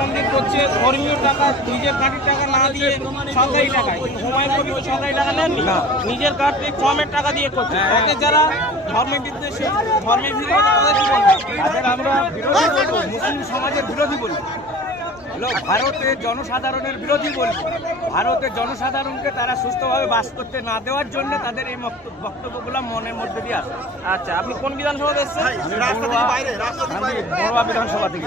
মন্দির করছে ধর্মীয় টাকা, নিজের কার্ডের টাকা না দিয়ে সরকারি টাকায়। হুমায়ুন কবির তো সরকারি টাকা নেননি, নিজের কার্ড থেকে কমের টাকা দিয়ে করছে। তাতে যারা ধর্মের বিদ্বেষী, ধর্মের বিরোধী, তাদের কি বলবো? আমরা বিরোধী বলবো, মুসলিম সমাজের বিরোধী বলবো, ভারতের জনসাধারণের বিরোধী বলবো। ভারতের জনসাধারণকে তারা সুস্থভাবে বাস করতে না দেওয়ার জন্য তাদের এই বক্তব্যগুলো মনের মধ্যে দিয়ে আসে। আচ্ছা, আপনি কোন বিধানসভা এসেছেন? বড়ুয়া বিধানসভা থেকে।